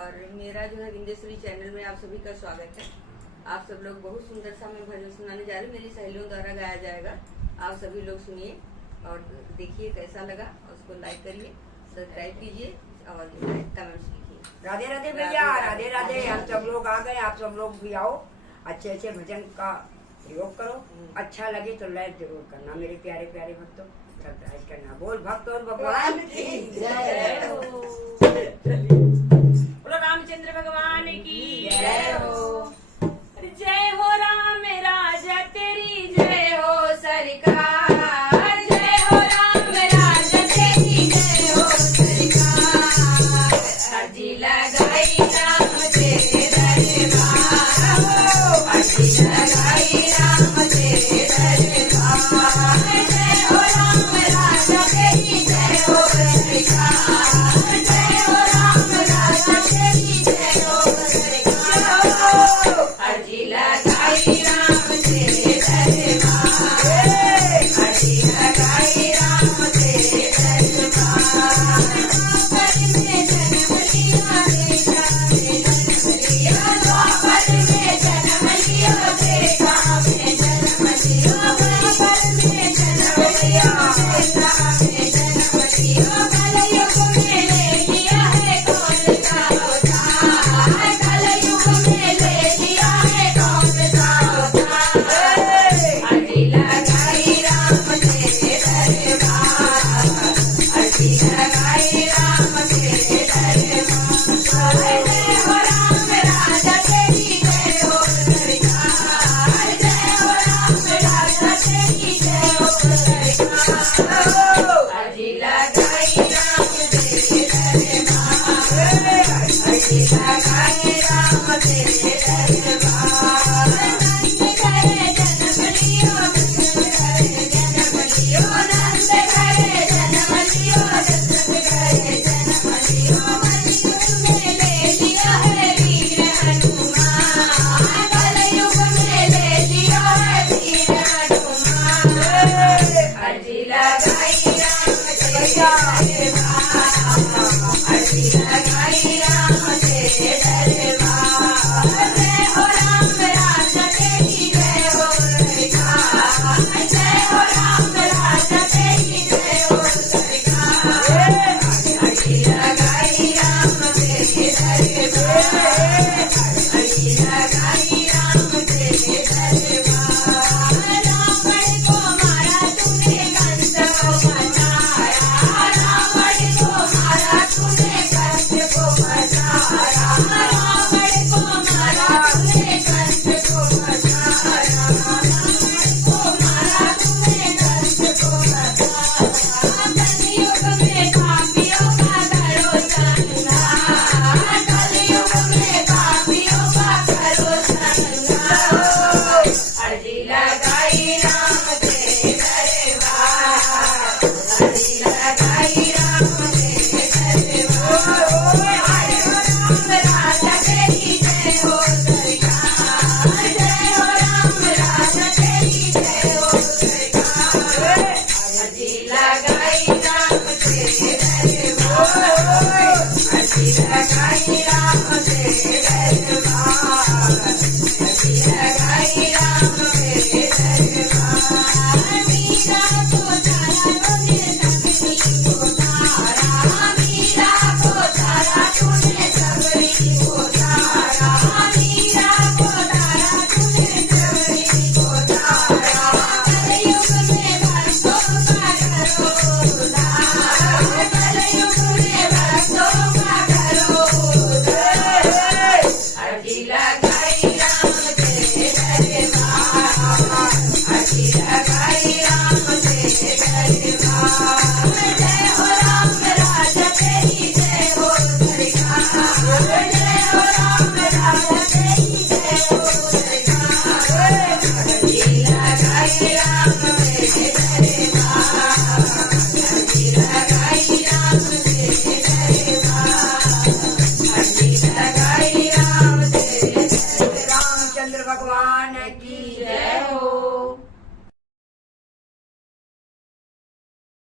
और मेरा जो है विंध्यश्री चैनल में आप सभी का स्वागत है। आप सब लोग बहुत सुंदर सा मैं भजन सुनाने जा रही हूँ, मेरी सहेलियों द्वारा गाया जाएगा। आप सभी लोग सुनिए और देखिए कैसा लगा, उसको लाइक करिए, सब्सक्राइब कीजिए और कमेंट्स लिखिए। राधे राधे भैया, राधे राधे। हम सब लोग आ गए, आप सब लोग भी आओ, अच्छे अच्छे भजन का प्रयोग करो। अच्छा लगे तो लाइक जरूर करना मेरे प्यारे प्यारे भक्तों, सब्सक्राइब करना। बोल भक्त और भगवान की जय हो।